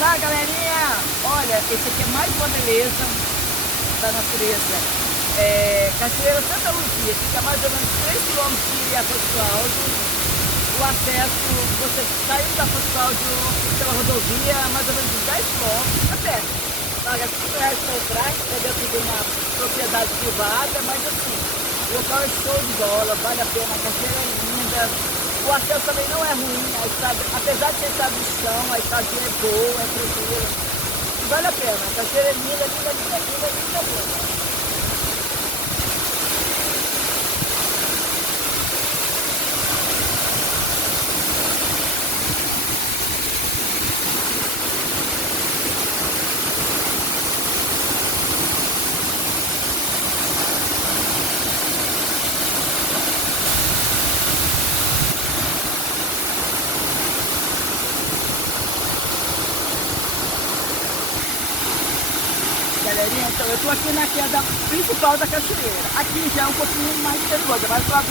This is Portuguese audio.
Olá, galerinha! Olha, esse aqui é mais uma beleza da natureza. Cachoeira Santa Luzia, fica mais ou menos 3 quilômetros de Afonso Cláudio. O acesso, você saindo da Afonso Cláudio pela rodovia, mais ou menos uns 10 quilômetros, a pé. Paga R$5 para entrar, é dentro de uma propriedade privada, mas assim, o local é show de bola, vale a pena, a cachoeira é linda. O acesso também não é ruim, a estrada, apesar de ter estado no chão, a estradinha é boa, é tranquila. Vale a pena, a cachoeira é linda, linda, linda, linda, linda mesmo. Galerinha, então eu estou aqui na queda principal da cachoeira. Aqui já é um pouquinho mais perigoso, mais para